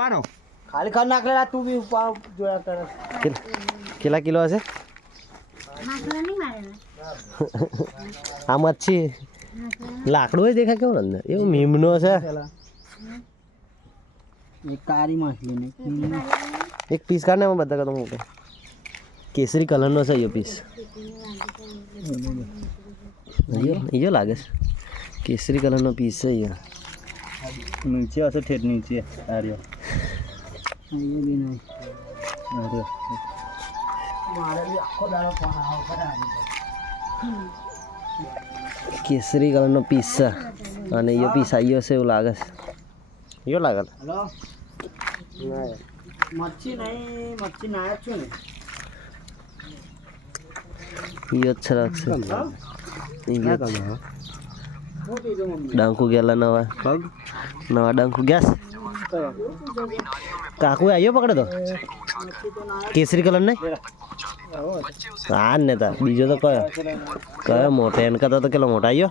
ખાલી ખાલી નાખલેલા તું બી ઉપાવ જોયા કરે કેટલા કિલો હશે આ મચ્છી લાકડું હોય દેખાય કેવું અંદર એવું મીમનો છે એક કાળી માછલી ને એક પીસ કાઢને એમાં બધા કરતો મોટો કેસરી કલરનો છે એ પીસ એ લાગે છે કેસરી કલરનો પીસ છે અહીંયા નીચે હશે ઠેઠ નીચે આર્યો અહીંયા બી નહીં કેસરી કલરનો પીસ છે અને એ પીસ આવ્યો છે એવું લાગે છે એવું લાગે મચ્છી નહીં મચ્છી ના છું ને યો જ રાખશે ડાંકુ ગયેલા નવા ડાંકુ ગેસ કાકુ આવ્યો પકડે તો કેસરી કલર ને હા ને તા બીજો તો કયો મોટો એન કરતા તો કેટલો મોટા આવ્યો